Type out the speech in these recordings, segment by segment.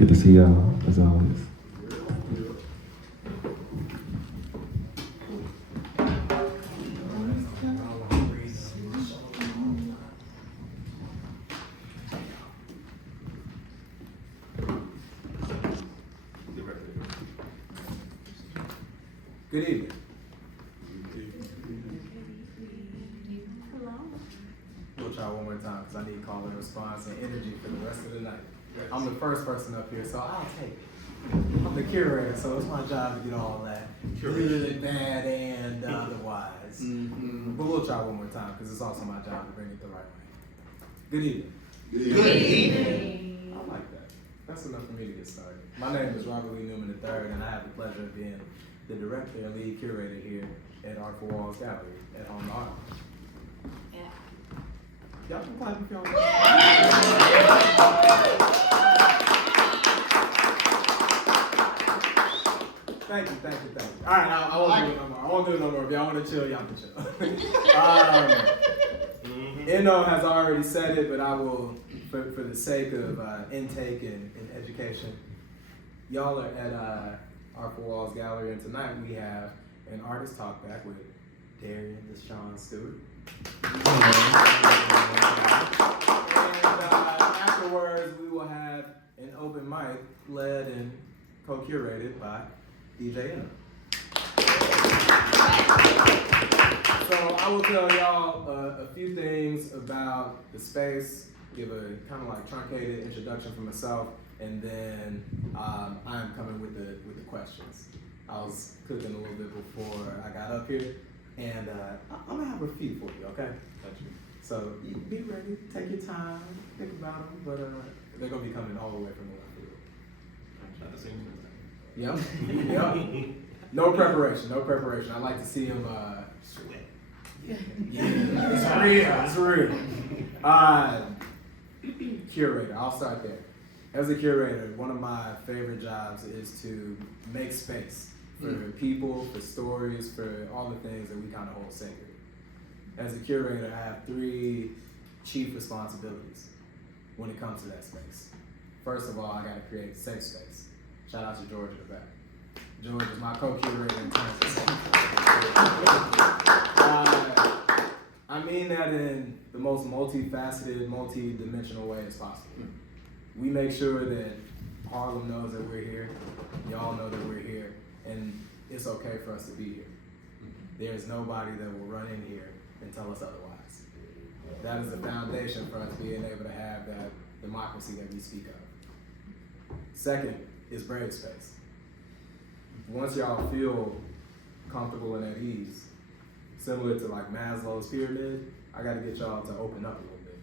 good to see y'all, as always. Good evening. We'll try one more time because I need call and response and energy for the rest of the night. I'm the first person up here, so I'll take it. I'm the curator, so it's my job to get all that good, bad, and otherwise. But we'll try one more time because it's also my job to bring it the right way. Good evening. Good evening. I like that. That's enough for me to get started. My name is Robert Lee Newman III, and I have the pleasure of being the director and lead curator here at Artfullwalls Gallery at Home to Art. Yeah. Y'all can clap if y'all want. Thank you. All right, I won't do it no more. If y'all want to chill, y'all can chill. Eno has already said it, but I will, for the sake of intake and education, y'all are at Artfullwalls Gallery, and tonight we have an artist talkback with Darian, Stewart. And afterwards, we will have an open mic led and co-curated by DJ Eno. So I will tell y'all a few things about the space, give a kind of like truncated introduction for myself, and then I'm coming with the questions. I was cooking a little bit before I got up here, and I'm gonna have a few for you, okay? So you be ready, take your time, think about them, but they're gonna be coming all the way from the left field. At the same time. Yep. No preparation. I like to see them sweat. Yeah, it's real. Curator, I'll start there. As a curator, one of my favorite jobs is to make space for people, for stories, for all the things that we kind of hold sacred. As a curator, I have 3 chief responsibilities when it comes to that space. First of all, I gotta create a safe space. Shout out to George in the back. George is my co-curator in terms of safety. I mean that in the most multifaceted, multi-dimensional way as possible. We make sure that Harlem knows that we're here, y'all know that we're here, and it's okay for us to be here. There's nobody that will run in here and tell us otherwise. That is the foundation for us being able to have that democracy that we speak of. Second is brave space. Once y'all feel comfortable and at ease, similar to like Maslow's pyramid, I gotta get y'all to open up a little bit,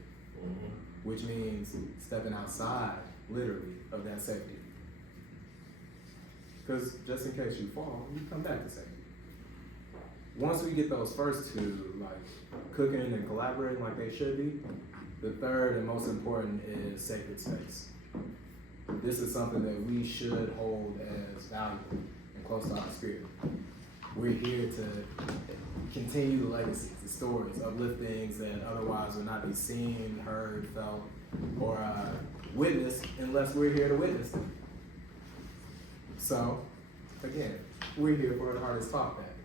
which means stepping outside, literally, of that safety. Because just in case you fall, you come back to safety. Once we get those first 2, like cooking and collaborating like they should be, the third and most important is sacred space. This is something that we should hold as valuable and close to our spirit. We're here to continue the legacies, the stories, uplift things that otherwise would not be seen, heard, felt, or witnessed unless we're here to witness them. So, again, we're here for an artist talkback.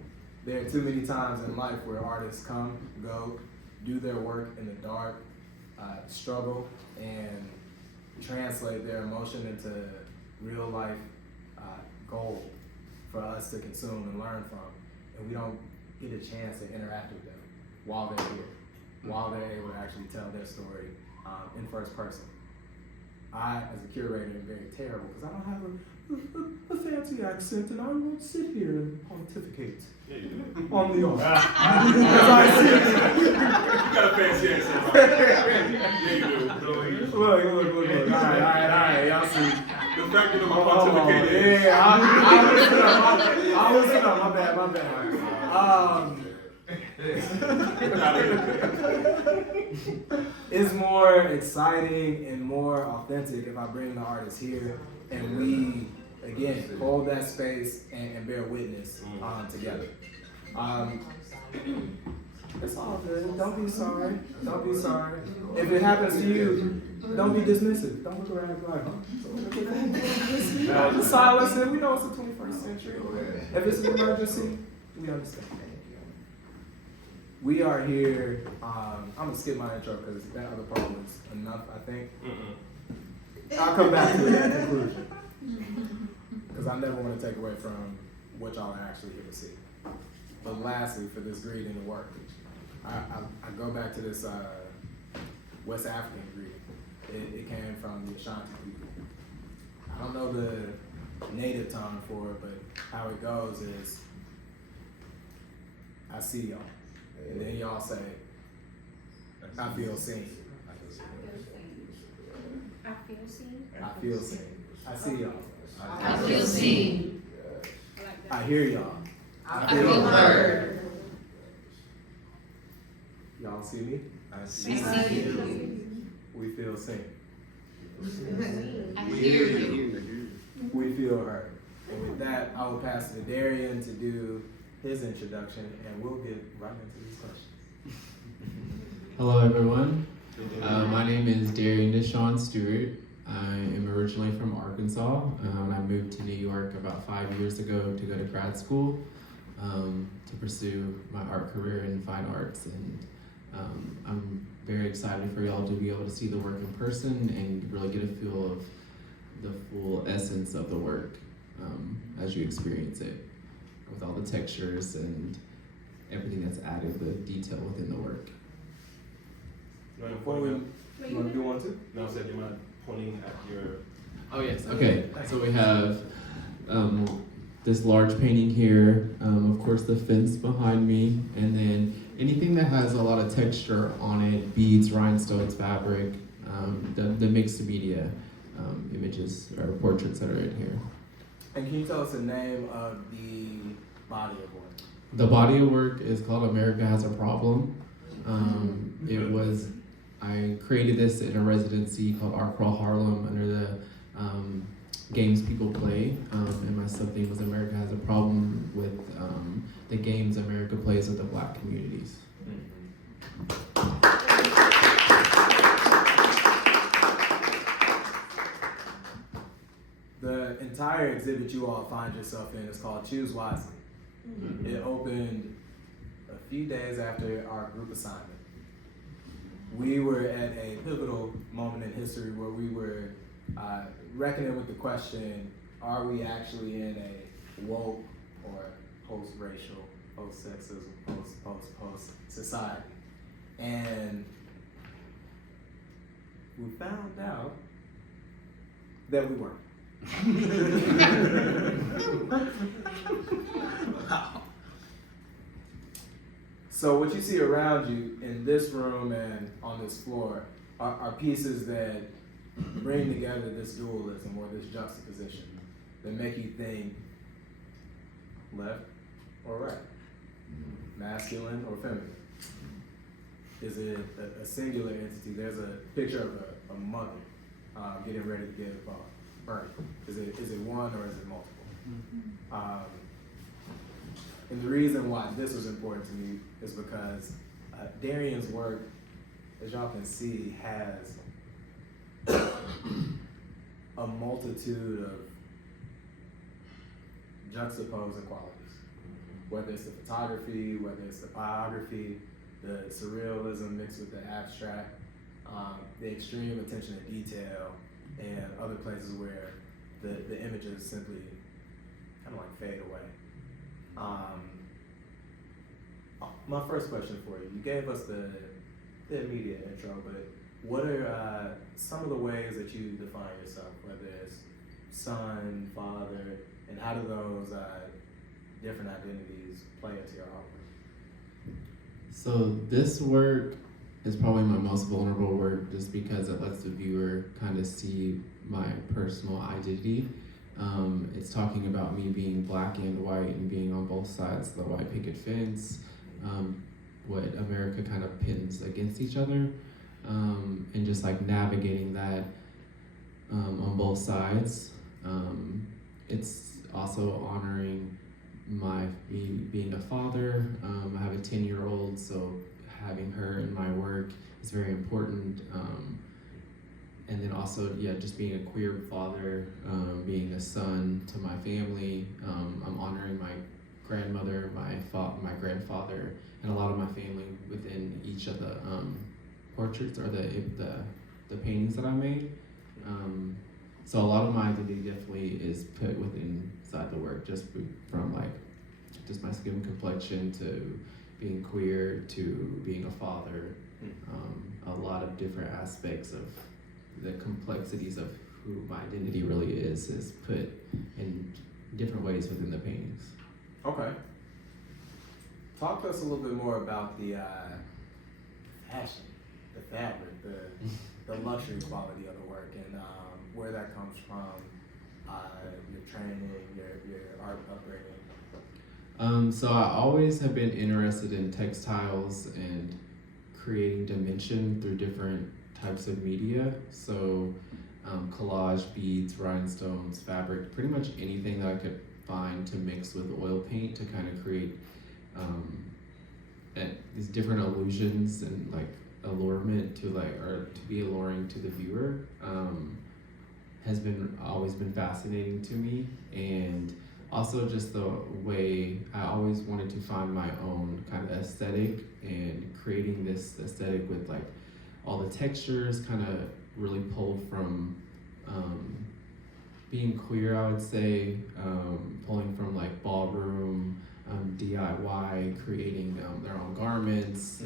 There are too many times in life where artists come, go, do their work in the dark, struggle, and translate their emotion into real life gold for us to consume and learn from. And we don't get a chance to interact with them while they're here, while they're able to actually tell their story in first person. I, as a curator, am very terrible because I don't have a fancy accent and I won't sit here and pontificate on the art. Because I sit You got a fancy accent, right? Yeah, you do. Look. All right, y'all see. The fact that I'm pontificating. Yeah, I'll listen up. My bad. It's more exciting and more authentic if I bring the artist here and we, again, hold that space and bear witness together. It's all good. Don't be sorry. Don't be sorry. If it happens to you, don't be dismissive. Don't look around like, just silence it. We know it's the 21st century. If it's an emergency, we understand. We are here. I'm gonna skip my intro because that other part was enough, I think. I'll come back to it in conclusion. Because I never want to take away from what y'all are actually here to see. But lastly, for this greeting to work, I go back to this West African greeting. It came from the Ashanti people. I don't know the native tongue for it, but how it goes is, I see y'all. And then y'all say, I feel seen. I feel seen. I feel seen. I see y'all. I feel seen. I hear y'all. I feel heard. Y'all see me? I see you. We feel seen. I hear you. We feel heard. And with that, I will pass it to Darian to do his introduction, and we'll get right into these questions. Hello, everyone. My name is Darian Deshaun Stewart. I am originally from Arkansas. I moved to New York about 5 years ago to go to grad school to pursue my art career in fine arts. And I'm very excited for y'all to be able to see the work in person and really get a feel of the full essence of the work as you experience it, with all the textures and everything that's added, the detail within the work. You want to Before point we, out? you want to do one too? No, I said you mind pointing at your. Oh yes. Okay. So we have this large painting here. Of course, the fence behind me, and then anything that has a lot of texture on it: beads, rhinestones, fabric, the mixed media images or portraits that are in here. And can you tell us the name of the body of work? The body of work is called "America Has a Problem." I created this in a residency called Artfullwalls Harlem under the games people play, and my sub-theme was America Has a Problem with the games America plays with the Black communities. The entire exhibit you all find yourself in is called Choose Wisely. It opened a few days after our group assignment. We were at a pivotal moment in history where we were reckoning with the question, are we actually in a woke or post-racial, post-sexism, post society? And we found out that we weren't. So what you see around you in this room and on this floor are pieces that bring together this dualism or this juxtaposition that make you think left or right, masculine or feminine. Is it a singular entity? There's a picture of a mother getting ready to give birth. Is it one or is it multiple? And the reason why this was important to me is because Darian's work, as y'all can see, has a multitude of juxtaposing qualities. Whether it's the photography, whether it's the biography, the surrealism mixed with the abstract, the extreme attention to detail, and other places where the images simply kind of like fade away. My first question for you, you gave us the immediate intro, but what are some of the ways that you define yourself, whether it's son, father, and how do those different identities play into your artwork? So this work is probably my most vulnerable work just because it lets the viewer kind of see my personal identity. It's talking about me being black and white and being on both sides of the white picket fence, what America kind of pins against each other, and just like navigating that on both sides. It's also honoring being a father. I have a 10-year-old, so having her in my work is very important. And then also, just being a queer father, being a son to my family. I'm honoring my grandmother, my grandfather, and a lot of my family within each of the portraits or the paintings that I made. So a lot of my identity definitely is put within inside the work, just from like just my skin complexion to being queer to being a father. A lot of different aspects of the complexities of who my identity really is put in different ways within the paintings. Okay. Talk to us a little bit more about the fashion, the fabric, the luxury quality of the work, and where that comes from, your training, your art upbringing. So I always have been interested in textiles and creating dimension through different types of media. So collage, beads, rhinestones, fabric, pretty much anything that I could find to mix with oil paint to kind of create these different illusions and like allurement to be alluring to the viewer. Has always been fascinating to me, and also just the way I always wanted to find my own kind of aesthetic, and creating this aesthetic with like all the textures kind of really pulled from being queer, I would say, pulling from like ballroom, DIY, creating their own garments,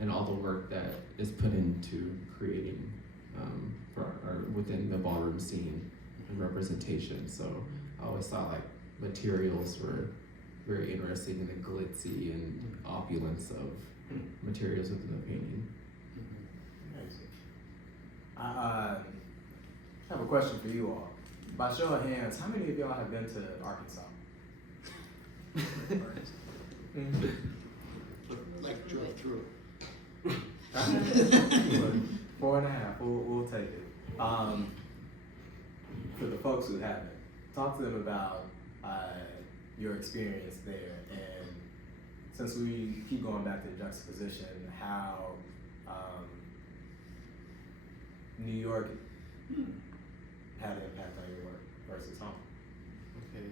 and all the work that is put into creating within the ballroom scene and representation. So I always thought like materials were very interesting in the glitzy and opulence of materials within the painting. Amazing. I have a question for you all. By show of hands, how many of y'all have been to Arkansas? Like drove through. 4.5. We'll take it. For the folks who haven't, talk to them about your experience there, and since we keep going back to the juxtaposition, how New York had an impact on your work versus home. Okay.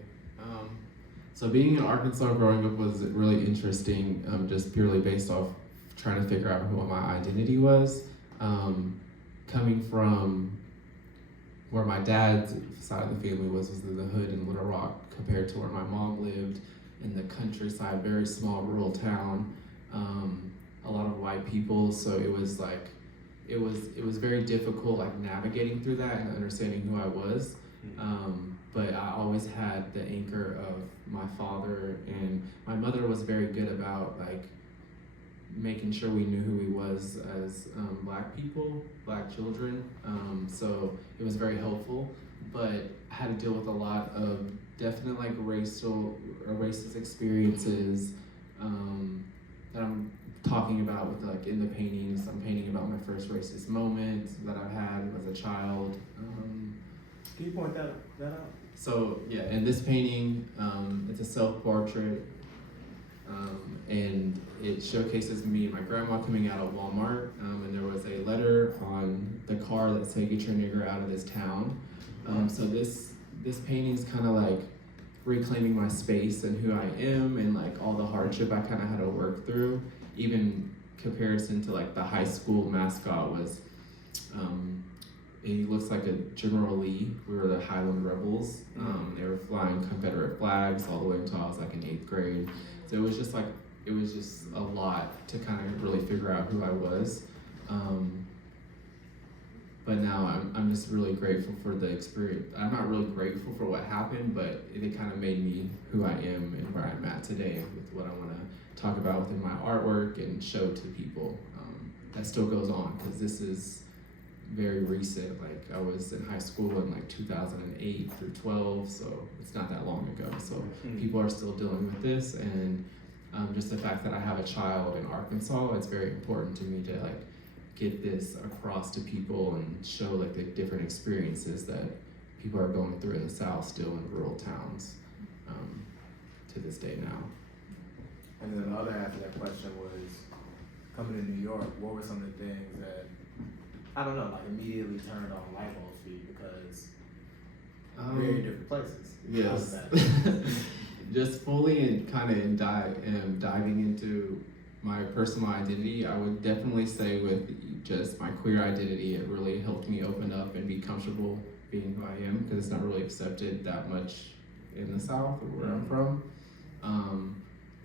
So being in Arkansas growing up was really interesting, just purely based off trying to figure out who my identity was. Coming from where my dad's side of the family was in the hood in Little Rock, compared to where my mom lived in the countryside, very small rural town, a lot of white people. So it was like, it was very difficult, like navigating through that and understanding who I was. But I always had the anchor of my father, and my mother was very good about like making sure we knew who he was as black people, black children. So it was very helpful, but I had to deal with a lot of definite like racist experiences that I'm talking about with like in the paintings. I'm painting about my first racist moment that I had as a child. Can you point that out? So yeah, in this painting, it's a self-portrait, and it showcases me and my grandma coming out of Walmart, and there was a letter on the car that said, "Get your nigger out of this town." So this painting's kind of like reclaiming my space and who I am, and like all the hardship I kind of had to work through. Even comparison to like the high school mascot was, he looks like a General Lee. We were the Highland Rebels. They were flying Confederate flags all the way until I was like in 8th grade. So it was just a lot to kind of really figure out who I was. But now I'm just really grateful for the experience. I'm not really grateful for what happened, but it kind of made me who I am and where I'm at today with what I want to talk about within my artwork and show to people. That still goes on, because this is very recent. Like I was in high school in like 2008 through 12, so it's not that long ago. So people are still dealing with this, and just the fact that I have a child in Arkansas, it's very important to me to like get this across to people and show like the different experiences that people are going through in the South still in rural towns. to this day now. And then the other half of that question was, coming to New York, what were some of the things that, I don't know, like immediately turned on light bulbs for you, because very different places. How was Yes. that? Just fully and kind of diving into my personal identity, I would definitely say with just my queer identity, it really helped me open up and be comfortable being who I am, because it's not really accepted that much in the South, where I'm from.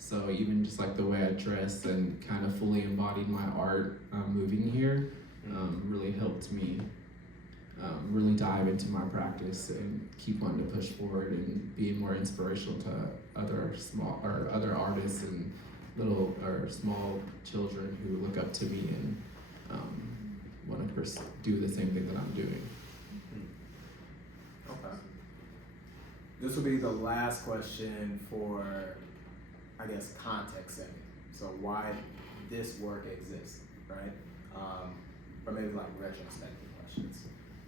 So even just like the way I dress and kind of fully embodied my art moving here really helped me really dive into my practice and keep wanting to push forward and be more inspirational to other artists and little or small children who look up to me and want to do the same thing that I'm doing. Okay. This will be the last question for, I guess, context setting. So why this work exists, right? Or maybe like retrospective questions.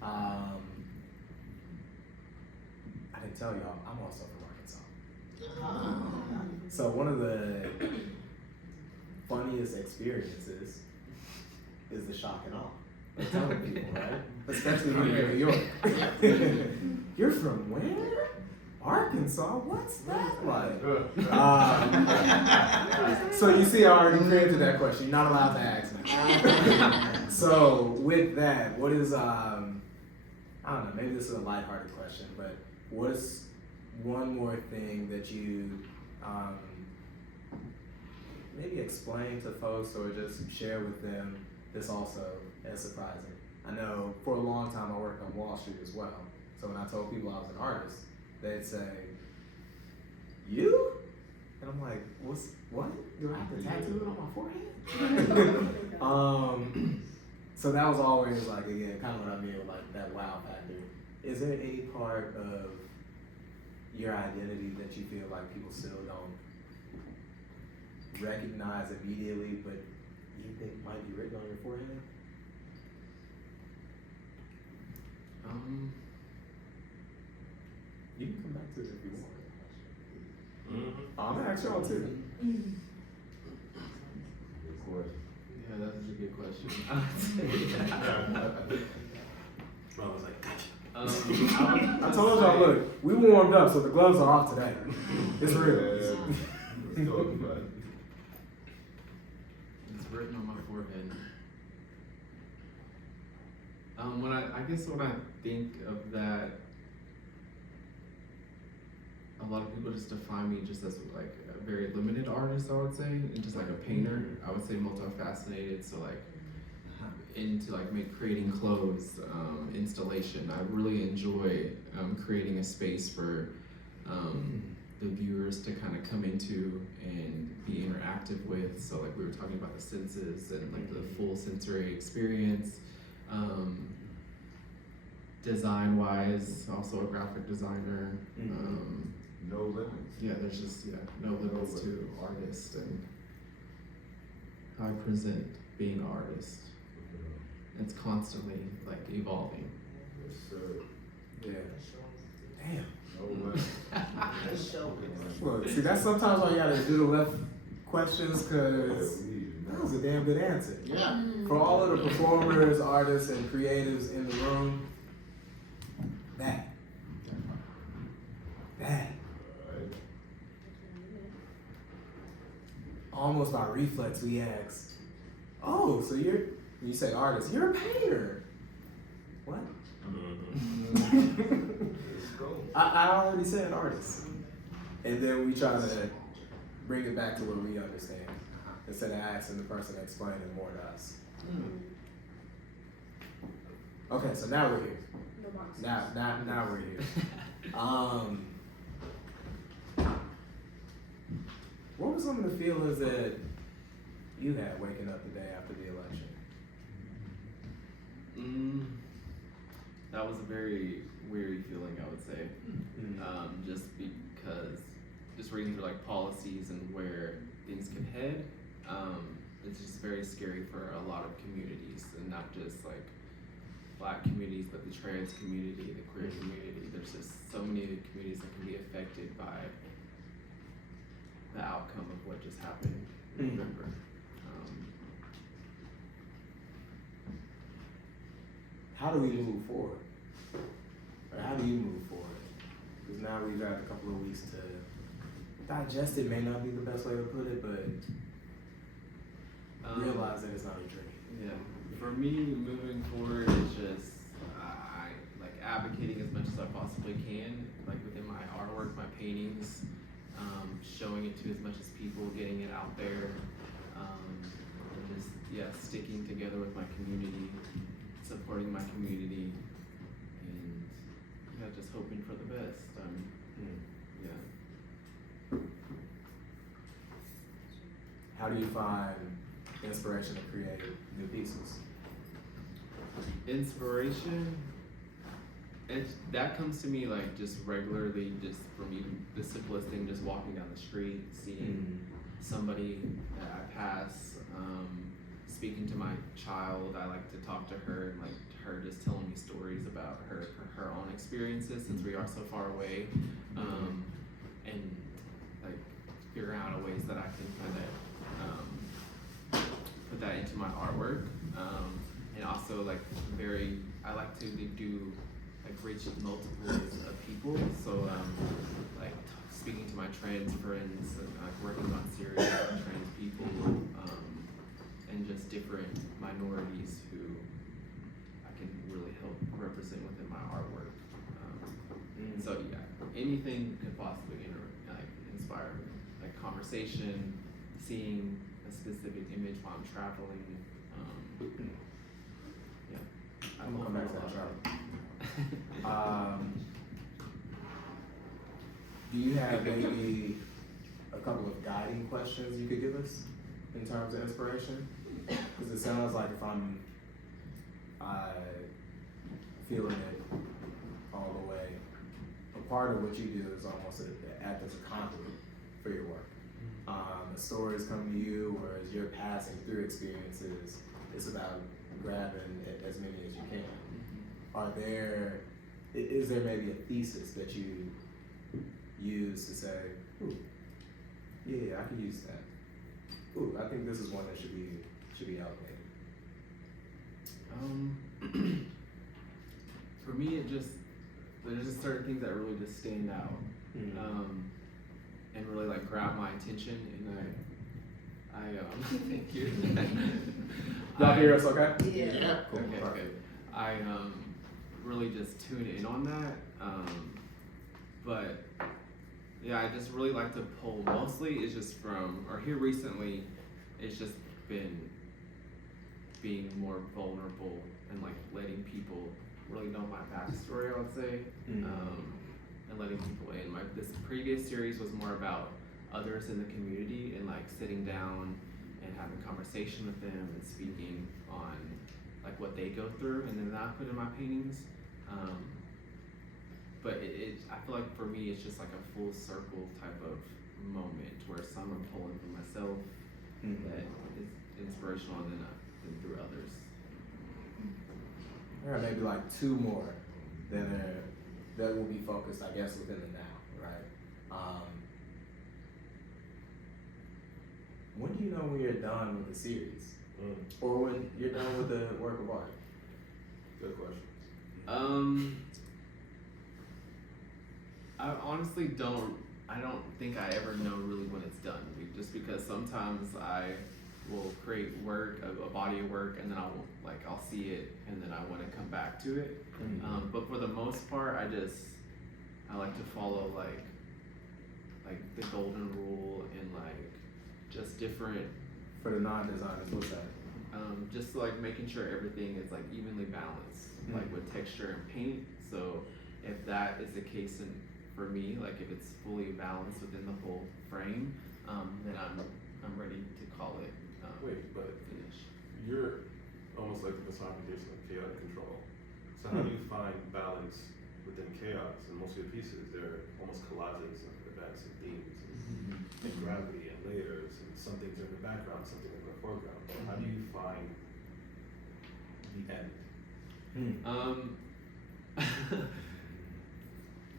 I didn't tell y'all, I'm also from Arkansas. So one of the funniest experiences is the shock and awe. Like telling people, right? Especially when you're in New York. You're from where? Arkansas? What's that like? So you see, I already preempted that question. You're not allowed to ask me. So with that, what is I don't know, maybe this is a lighthearted question, but what's one more thing that you maybe explain to folks or just share with them that's also as surprising? I know for a long time I worked on Wall Street as well. So when I told people I was an artist, they'd say, "You?" And I'm like, what? Do I have to tattoo it on my forehead? So that was always like, again, kind of what I mean with like that wow factor. Is there any part of your identity that you feel like people still don't recognize immediately, but you think might be written on your forehead? You can come back to it if you want. I'm gonna ask y'all too. Yeah, that's a good question. Bro, I was like, gotcha. I told y'all, look, we warmed up, so the gloves are off today. It's real. It's written on my forehead. I guess when I think of that, a lot of people just define me just as like a very limited artist, I would say, and just like a painter. I would say multifaceted, so like into like creating clothes, installation. I really enjoy creating a space for the viewers to kind of come into and be interactive with. So like we were talking about the senses and like the full sensory experience. Design wise, also a graphic designer. No limits. Yeah, there's just no limits to artists and how I present being an artist. It's constantly like evolving. Yes, sir. Yeah. Damn. No limits. Look, see, that's sometimes why you gotta do the left questions, cause that was a damn good answer. Yeah. For all of the performers, artists, and creatives in the room, that. Almost by reflex, we ask, "Oh, so you say artist? You're a painter? What?" I already said artist, and then we try to bring it back to what we understand instead of asking the person explaining more to us. Okay, so now we're here. Now we're here. What were some of the feelings that you had waking up the day after the election? That was a very weary feeling, I would say. Just because, just reading through like policies and where things can head, it's just very scary for a lot of communities, and not just like Black communities, but the trans community, the queer community. There's just so many communities that can be affected by the outcome of what just happened in November. How do we move forward? Or how do you move forward? Because now we've got a couple of weeks to digest it, may not be the best way to put it, but realize that it's not a dream. Yeah, for me, moving forward is just I like advocating as much as I possibly can, like within my artwork, my paintings, showing it to as much as people, getting it out there, and just sticking together with my community, supporting my community, and just hoping for the best. How do you find inspiration to create new pieces? Inspiration, that comes to me like just regularly, just from even the simplest thing, just walking down the street, seeing somebody that I pass, speaking to my child. I like to talk to her, and like her just telling me stories about her own experiences, since we are so far away, and like figuring out ways that I can kind of put that into my artwork, and also like I like to do like reach multiples of people, so like speaking to my trans friends, like working on serious trans people, and just different minorities who I can really help represent within my artwork. So anything could possibly inspire like conversation, seeing a specific image while I'm traveling. I'm gonna come back to that, Charlie. Do you have maybe a couple of guiding questions you could give us in terms of inspiration? Because it sounds like if I'm feeling it all the way, a part of what you do is almost act as a conduit for your work. The stories come to you, whereas you're passing through experiences. It's about grabbing as many as you can. Is there maybe a thesis that you use to say, ooh, yeah, I can use that. Ooh, I think this is one that should be elevated. For me, there's just certain things that really just stand out, and really like grab my attention, and I thank you. Y'all hear us okay? Yeah. Cool. Okay, good. I really just tune in on that, but I just really like to pull. Mostly it's just here recently, it's just been being more vulnerable and like letting people really know my backstory, I would say, and letting people in. This previous series was more about others in the community and like sitting down and having conversation with them and speaking on like what they go through, and then that I put in my paintings. But I feel like for me, it's just like a full circle type of moment where some are pulling from myself that is inspirational than through others. There are maybe like two more that will be focused, I guess, within the now, right? When do you know when you're done with the series? Or when you're done with the work of art? Good question. I honestly don't think I ever know really when it's done, just because sometimes I will create work, a body of work, and then I'll see it, and then I want to come back to it. But for the most part, I like to follow like the golden rule, and like just different. For the non-designers, what's that? Just like making sure everything is like evenly balanced, like with texture and paint. So if that is the case for me, like if it's fully balanced within the whole frame, then I'm ready to call it Wait, but finished. you're almost like the personification of chaotic control. So how do you find balance within chaos? And most of your pieces, they're almost collages of events and themes and gravity and layers, and some things are in the background, some things are in the foreground. But how do you find the end?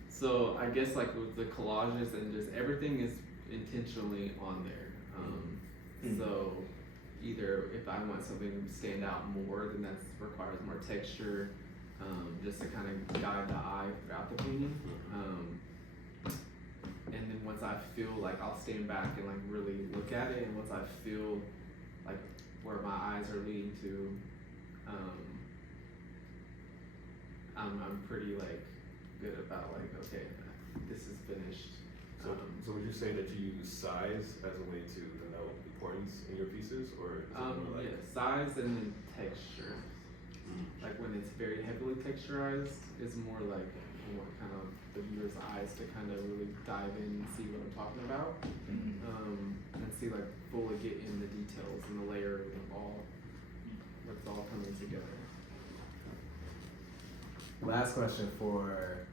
So I guess like with the collages and just everything is intentionally on there. Mm. So either if I want something to stand out more, then that requires more texture, just to kind of guide the eye throughout the painting. And then once I feel like I'll stand back and like really look at it, and once I feel like where my eyes are leading to, I'm pretty like good about like, okay, this is finished. So would you say that you use size as a way to denote importance in your pieces, or is it more like? Yeah, size and then texture. Like when it's very heavily texturized, is more like more kind of the viewer's eyes to kind of really dive in and see what I'm talking about, and see like fully get in the details and the layering of all what's all coming together. Last question for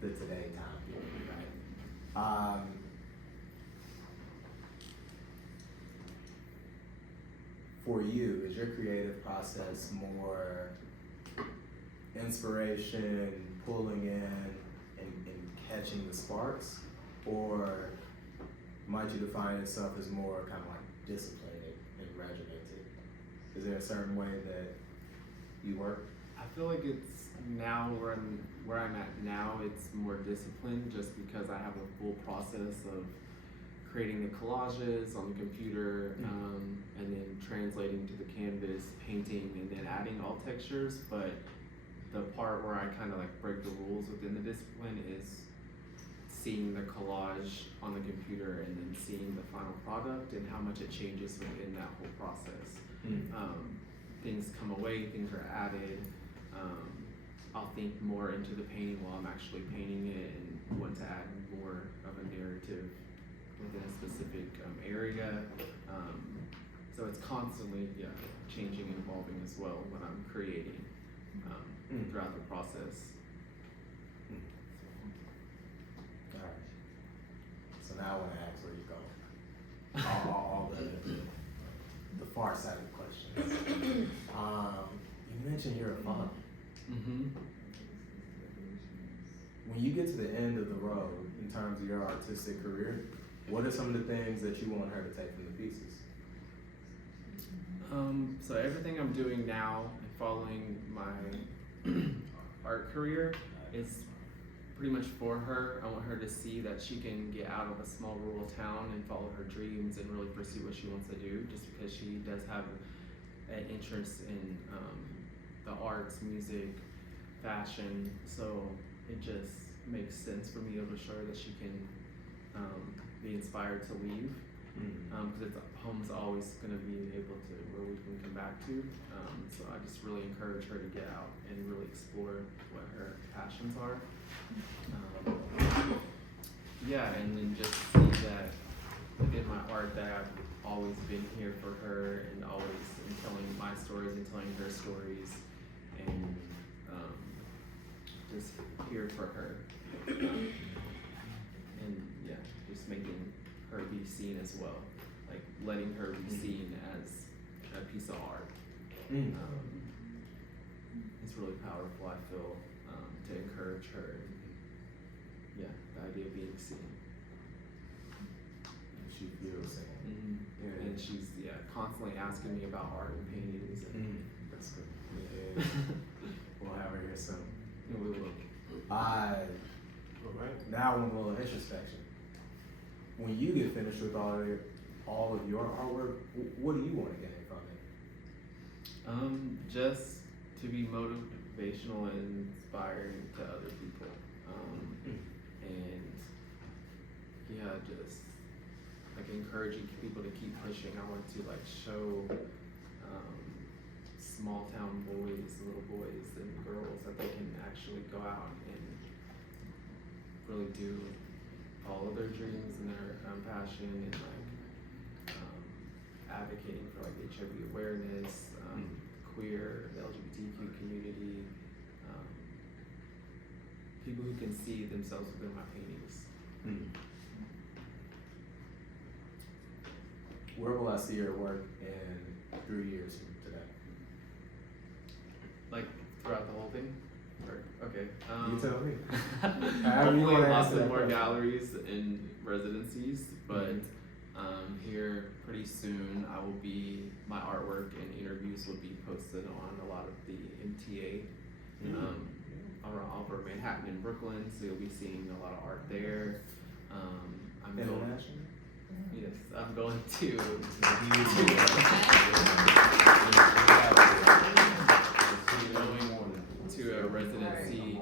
the today time period, right? For you, is your creative process more inspiration, pulling in and catching the sparks, or might you define yourself as more kind of like disciplined and regimented? Is there a certain way that you work? I feel like it's now where I'm at now, it's more disciplined just because I have a full process of creating the collages on the computer, and then translating to the canvas, painting, and then adding all textures. But the part where I kind of like break the rules within the discipline is seeing the collage on the computer and then seeing the final product and how much it changes within that whole process. Things come away, things are added. I'll think more into the painting while I'm actually painting it and want to add more of a narrative within a specific area. So it's constantly changing and evolving as well when I'm creating throughout the process. Alright. So now I want to ask where you go. All the far-sighted questions. You mentioned you're a father. When you get to the end of the road in terms of your artistic career, what are some of the things that you want her to take from the pieces? So everything I'm doing now and following my art career is pretty much for her. I want her to see that she can get out of a small rural town and follow her dreams and really pursue what she wants to do, just because she does have an interest in the arts, music, fashion. So it just makes sense for me to show her that she can be inspired to leave, because home's always going to be able to where we can come back to. So I just really encourage her to get out and really explore what her passions are. And then just see that within my art that I've always been here for her and always in telling my stories and telling her stories, and just here for her. And just making her be seen as well, like letting her be seen as a piece of art. It's really powerful, I feel, to encourage her. The idea of being seen. She feels it. And she's constantly asking me about art and paintings. And That's good. Yeah. We'll have her here soon. we will. Alright. Now one little introspection. When you get finished with all of your artwork, what do you want to gain from it? Just to be motivational and inspiring to other people. And just like encouraging people to keep pushing. I want to like show small town boys, little boys and girls, that they can actually go out and really do all of their dreams and their passion, and like advocating for like HIV awareness, queer, the LGBTQ community, people who can see themselves within my paintings. Where will I see your work in 3 years from today? Like throughout the whole thing? Or Okay. You tell me. Hopefully wanna lots answer of that more question. galleries and residencies, but here pretty soon I will be, my artwork and interviews will be posted on a lot of the MTA around over Manhattan and Brooklyn, so you'll be seeing a lot of art there. I'm going, International? yes, I'm going to a residency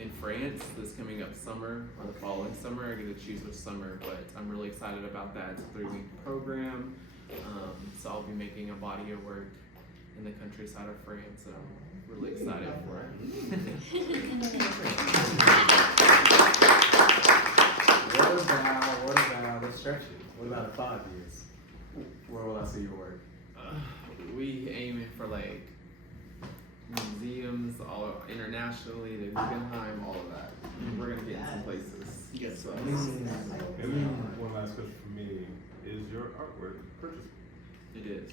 in France this coming up summer or the following summer. I get to choose which summer, but I'm really excited about that. It's a 3-week program, so I'll be making a body of work in the countryside of France, and I'm really excited for it. What about, let's stretch it. What about in 5 years? Where will I see your work? We aiming for like museums all internationally, the Guggenheim, all of that. We're gonna get in some places. Yes. So, Maybe one last question for me, is your artwork purchasable? it is.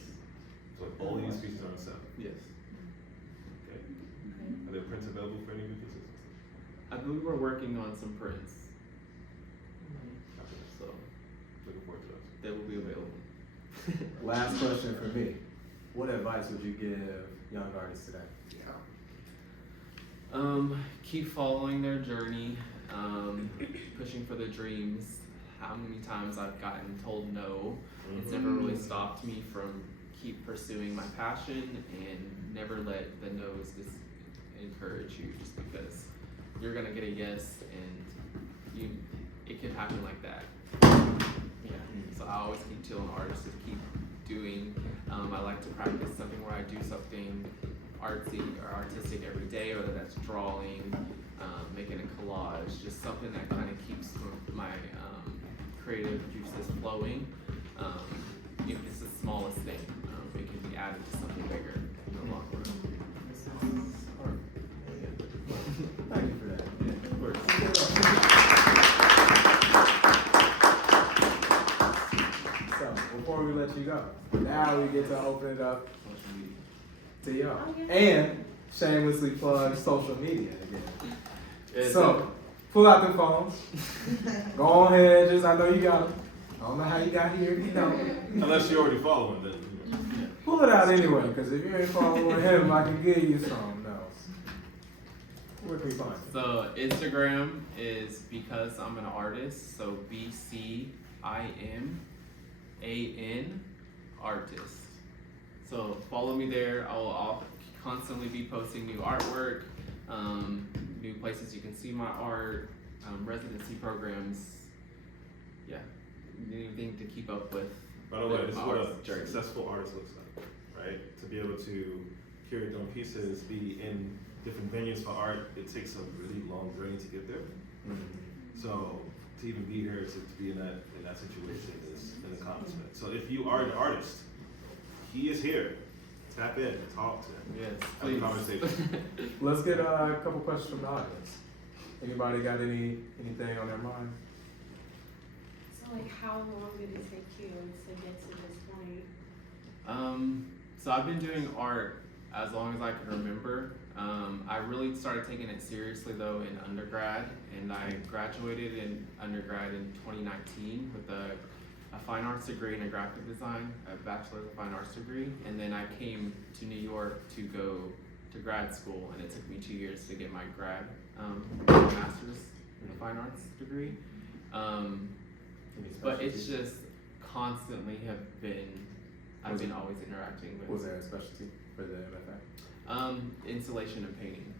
So like all these pieces are on sale, Yes. okay? Are there prints available for any of the pieces? I believe we're working on some prints, so Looking forward to those. they will be available. Last question for me. What advice would you give young artists today? Keep following their journey, pushing for their dreams. How many times I've gotten told no, it's never really stopped me from keep pursuing my passion, and never let the no's encourage you, just because you're gonna get a yes, and it can happen like that. Yeah. So I always keep telling artists to keep doing. I like to practice something where I do something artsy or artistic every day, whether that's drawing, making a collage, just something that kind of keeps my creative juices flowing. If it's the smallest thing, it can be added to something bigger in the long run. Thank you for that. Of course. So, before we let you go, now we get to open it up to y'all. And shamelessly plug social media again. It's So, pull out them phones. Go ahead, I know you got them. I don't know how you got here if you don't. Unless you're already following them. Pull it out anyway, because if you ain't following him, I can give you something else. Where can we find it? So Instagram is Because I'm an Artist, so BCIMAN artist. So follow me there. I'll constantly be posting new artwork, new places you can see my art, residency programs. Yeah, anything to keep up with. By the way, this is what a art's journey. successful artist looks like, right? To be able to curate their own pieces, be in different venues for art, it takes a really long journey to get there. So to even be here, to be in that situation is an accomplishment. So if you are an artist, he is here. Tap in, talk to him, Yes, have a please. conversation. Let's get a couple questions from the audience. Anybody got anything on their mind? So like how long did it take you to get to this point? So I've been doing art as long as I can remember. I really started taking it seriously though in undergrad, and I graduated in undergrad in 2019 with a fine arts degree in graphic design, a bachelor's of fine arts degree, and then I came to New York to go to grad school, and it took me 2 years to get my master's in fine arts degree. But it's just constantly I've been always interacting with. Was there a specialty for the MFA? Installation and painting.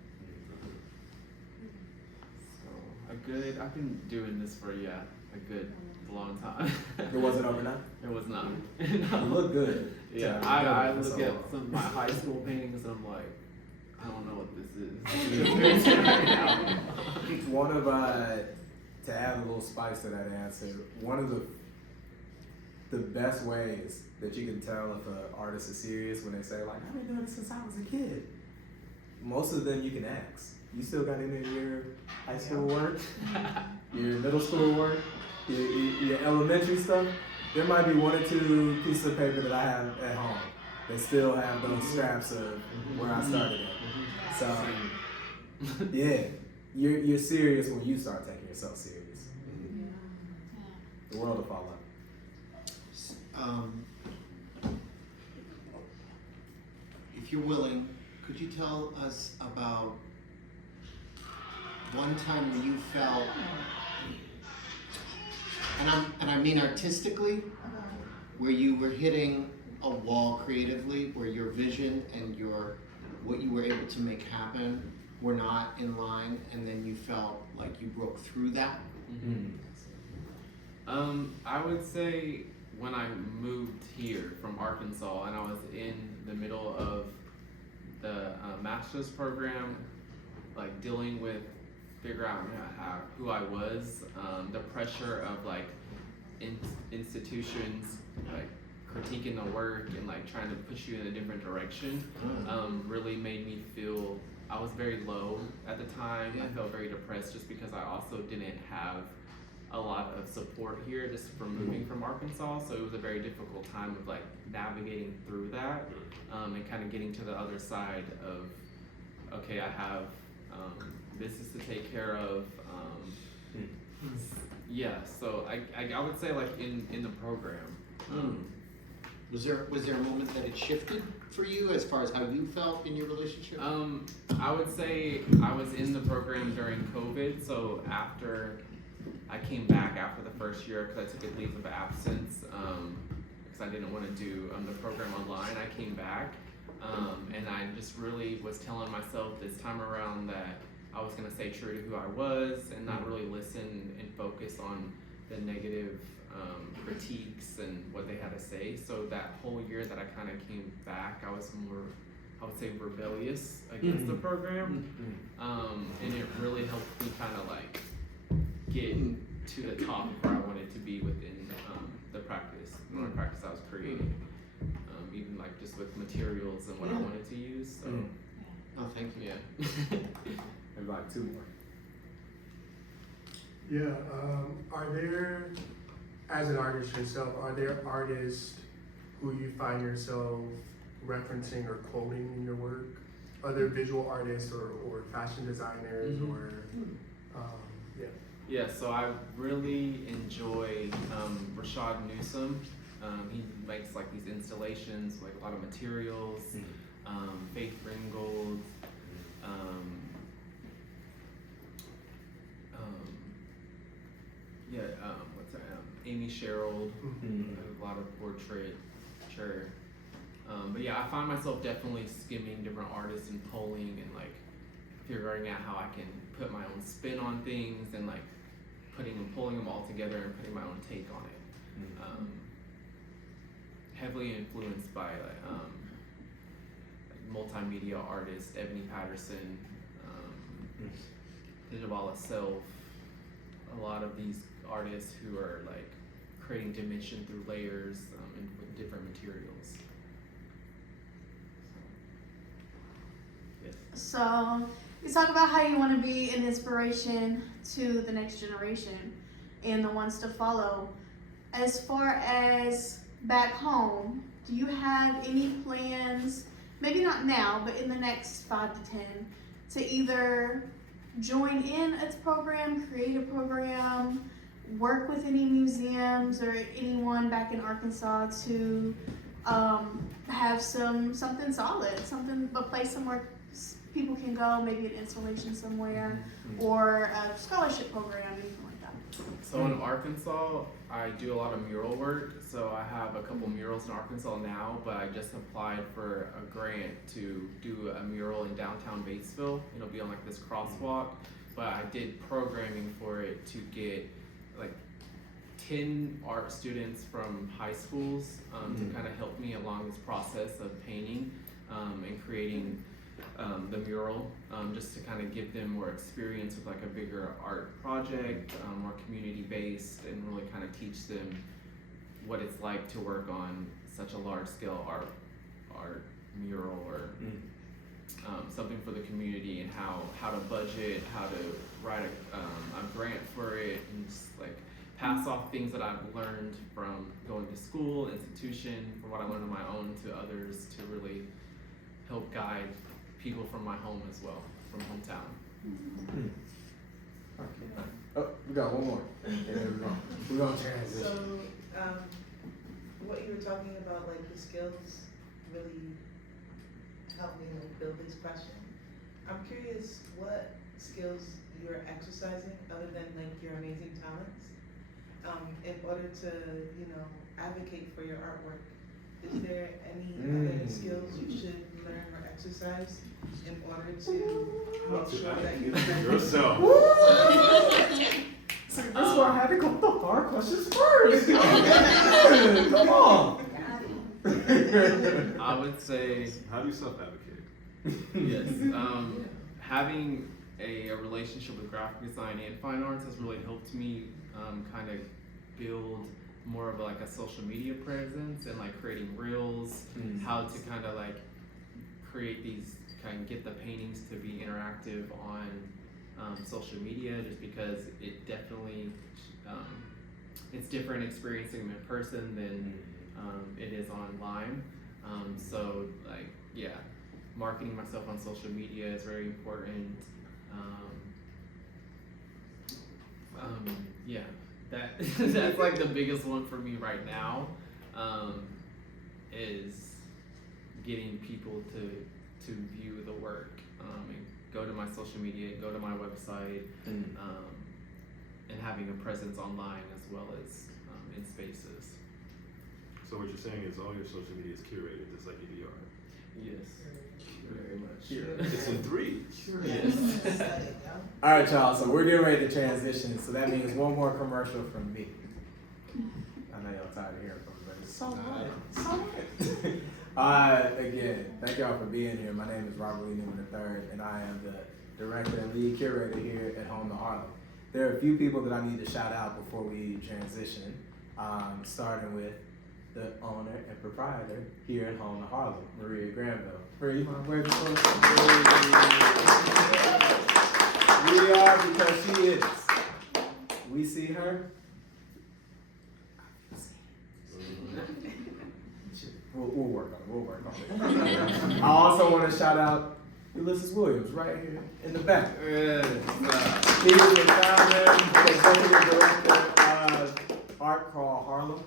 So I've been doing this for a good long time. It wasn't overnight? It was not. You look good. Yeah, I look at some of my high school paintings and I'm like, I don't know what this is. One of, to add a little spice to that answer, one of the best ways that you can tell if an artist is serious when they say like, I've been doing this since I was a kid. Most of them you can ask. You still got any of your high school work, your middle school work, your elementary stuff? There might be 1 or 2 pieces of paper that I have at home that still have those scraps of where I started at. So Yeah, you're serious when you start taking yourself serious. The world will follow. If you're willing, could you tell us about one time where you felt, and I mean artistically, where you were hitting a wall creatively, where your vision and what you were able to make happen were not in line, and then you felt like you broke through that? I would say when I moved here from Arkansas and I was in the middle of the master's program, like dealing with figure out who I was, the pressure of like institutions like critiquing the work and like trying to push you in a different direction, really made me feel I was very low at the time. I felt very depressed just because I also didn't have a lot of support here just from moving from Arkansas, so it was a very difficult time of like navigating through that, and kind of getting to the other side of, okay, I have business to take care of. Yeah, so I would say like in the program. Was there a moment that it shifted for you as far as how you felt in your relationship? I would say I was in the program during COVID, so after I came back after the first year because I took a leave of absence because I didn't want to do the program online. I came back and I just really was telling myself this time around that I was going to stay true to who I was and not really listen and focus on the negative critiques and what they had to say. So that whole year that I kind of came back, I was more, I would say, rebellious against the program, and it really helped me kind of like get to the top of where I wanted to be within the practice, the practice I was creating, even like just with materials and what I wanted to use. So, Oh, thank you. yeah. Maybe like two more. Yeah, are there, as an artist yourself, are there artists who you find yourself referencing or quoting in your work? Other visual artists or fashion designers or, yeah. Yeah, so I really enjoy Rashad Newsom. He makes like these installations, like a lot of materials. Faith Ringgold. What's that? Amy Sherrill. A lot of portraiture. But yeah, I find myself definitely skimming different artists and polling and like figuring out how I can put my own spin on things and like pulling them all together and putting my own take on it. Heavily influenced by like multimedia artist Ebony Patterson, Dijabala Self, a lot of these artists who are like creating dimension through layers and with different materials. Yes. So you talk about how you want to be an inspiration to the next generation and the ones to follow. As far as back home, do you have any plans, maybe not now, but in the next 5 to 10, to either join in a program, create a program, work with any museums or anyone back in Arkansas to have something solid, a place somewhere people can go, maybe an installation somewhere, or a scholarship program, anything like that? So in Arkansas, I do a lot of mural work. So I have a couple murals in Arkansas now, but I just applied for a grant to do a mural in downtown Batesville. It'll be on like this crosswalk, but I did programming for it to get like 10 art students from high schools to kind of help me along this process of painting and creating the mural, just to kind of give them more experience with like a bigger art project, more community based, and really kind of teach them what it's like to work on such a large scale art mural or something for the community, and how to budget, how to write a grant for it, and just like pass off things that I've learned from going to school, institution, from what I learned on my own to others, to really help guide people from my home as well, from hometown. Oh, we got one more. Yeah, there we go. We're gonna transition. So, what you were talking about, like the skills, really helped me like build this question. I'm curious what skills you're exercising other than like your amazing talents, in order to, you know, advocate for your artwork. Is there any other skills you should learn or exercise in order to make sure that you're Yourself. See, this is why I had to go with the hard questions first. Come on. I would say How do you self-advocate? yes. Having a relationship with graphic design and fine arts has really helped me kind of build more of like a social media presence and like creating reels, how to kind of like create these, kind of get the paintings to be interactive on social media, just because it definitely it's different experiencing them in person than it is online. So like, yeah, marketing myself on social media is very important. Yeah, that's like the biggest one for me right now, is getting people to view the work, and go to my social media, go to my website, and having a presence online as well as in spaces. So what you're saying is all your social media is curated, just like your DR. Yes, very much. It's in 3. Yes. All right, y'all. So we're getting ready to transition. So that means one more commercial from me. I know y'all tired of hearing from me, but it's so what? So what? Again, thank y'all for being here. My name is Robert Lee Newman III, and I am the director and lead curator here at Home to Harlem. There are a few people that I need to shout out before we transition, starting with the owner and proprietor here at Home to Harlem, Maria Granville. Maria, you want to wave before? We are, because she is. We see her. We'll work on it. We'll work on it. I also want to shout out Ulysses Williams right here in the back. He is the founder and executive director of Art Crawl Harlem,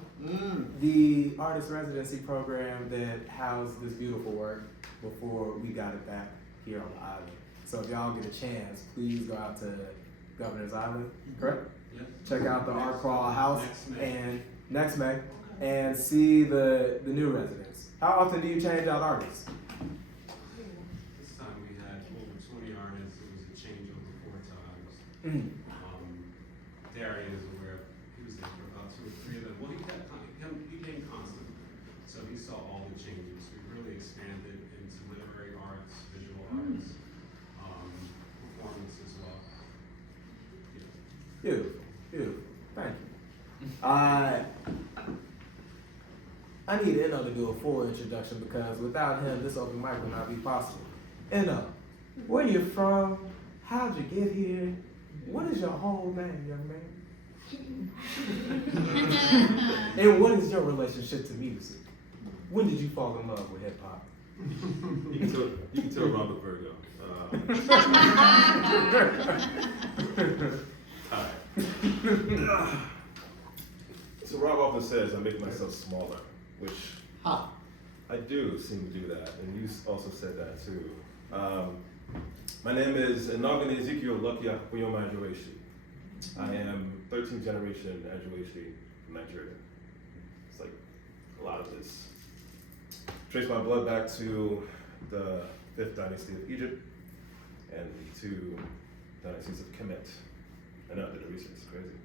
the artist residency program that housed this beautiful work before we got it back here on the island. So if y'all get a chance, please go out to Governor's Island, correct? Yep. Check out the Art Crawl house Next May. and see the new residents. How often do you change out artists? This time we had over 20 artists. It was a changeover 4 times. Darian is aware of, he was there for about 2 or 3 of them. Well, he became constant. So he saw all the changes. We really expanded into literary arts, visual arts, performance as well. Yeah. Beautiful, beautiful. Thank you. I need Enno to do a full introduction because without him, this open mic would not be possible. Enno, where you from? How'd you get here? What is your whole name, young man? And what is your relationship to music? When did you fall in love with hip hop? You can tell Robert Virgo. Hi. So Rob often says I make myself smaller, which I do seem to do that, and you also said that too. My name is Enogene Ezekiel Lucky Akpoyoma Ajueshi. I am 13th generation Ajueshi from Nigeria. It's like a lot of this. Trace my blood back to the 5th dynasty of Egypt and the 2 dynasties of Kemet. I know I did the research, it's crazy.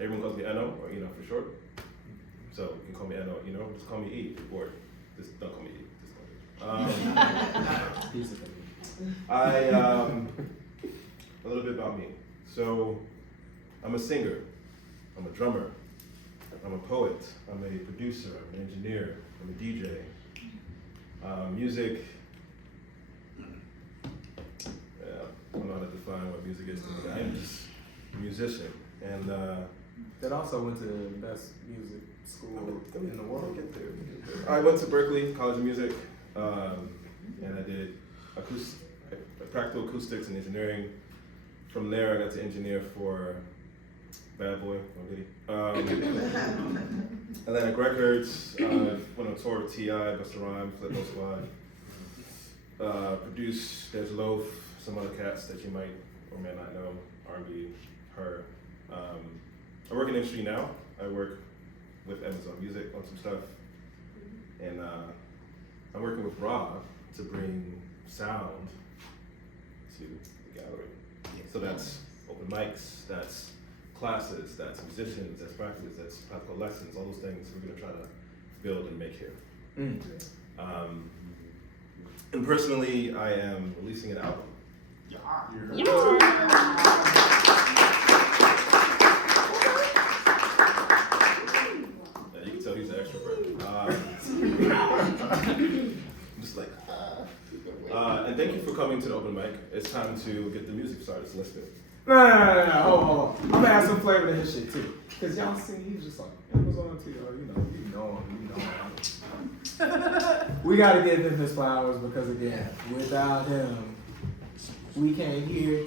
Everyone calls me Eno, or Eno for short. So you can call me Eno, just call me E, or just don't call me E, just call me a little bit about me. So I'm a singer, I'm a drummer, I'm a poet, I'm a producer, I'm an engineer, I'm a DJ. Music, I don't know how to define what music is to me. I'm just a musician. And That also went to the best music school in the world. I went to Berkeley College of Music, and I did acoustic. practical acoustics and engineering. From there, I got to engineer for Bad Boy, Atlantic Records. Went on tour with T.I., Busta Rhymes, Flipmo Squad. Produced There's Loaf, some other cats that you might or may not know, R&B, her. I work in the industry now. I work with Amazon Music on some stuff. And I'm working with Rob to bring sound to the gallery. So that's open mics, that's classes, that's musicians, that's practice, that's practical lessons, all those things we're gonna try to build and make here. And personally, I am releasing an album. Yeah, you can tell he's an extrovert. Just like, and thank you for coming to the open mic. It's time to get the music started. So let's do it. No, hold on. I'm gonna add some flavor to his shit too. Cause y'all see, he's just like, Amazon to you know him. We gotta give him his flowers because again, without him, we can't hear,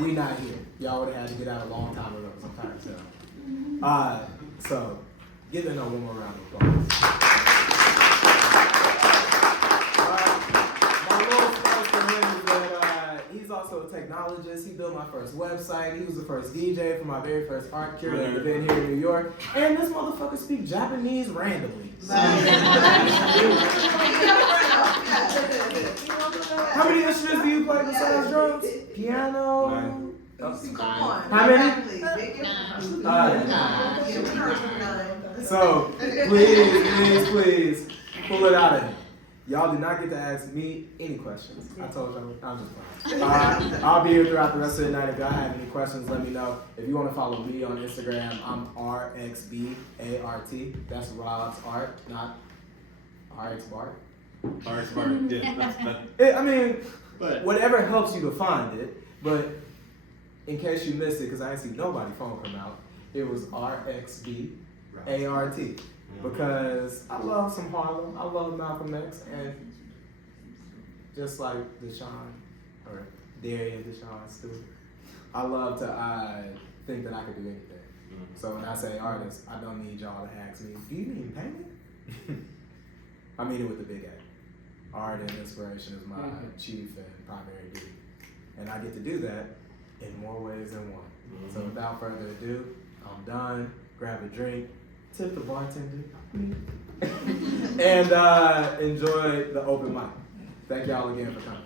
we not here. Y'all would have had to get out a long time ago, so I'm tired of so give him one more round of applause. He's also a technologist. He built my first website. He was the first DJ for my very first art curator event here in New York. And this motherfucker speaks Japanese randomly. How many instruments do you play besides drums? Piano? Come on. How many? So, please, pull it out of him. Y'all do not get to ask me any questions. I told y'all, I'm just playing. I'll be here throughout the rest of the night. If y'all have any questions, let me know. If you want to follow me on Instagram, I'm RXBART. That's Rob's Art, not RX Bart. RX Bart, yeah. I mean, whatever helps you to find it. But in case you missed it, because I ain't see nobody phone come out, it was RXBART. Because I love some Harlem, I love Malcolm X, and just like Deshaun, or Darian, Deshaun, Stewart, I love to think that I could do anything. So when I say artist, I don't need y'all to ask me, do you mean painting? I mean it with the big A. Art and inspiration is my chief and primary duty. And I get to do that in more ways than one. So without further ado, I'm done, grab a drink, tip the bartender, and enjoy the open mic. Thank y'all again for coming.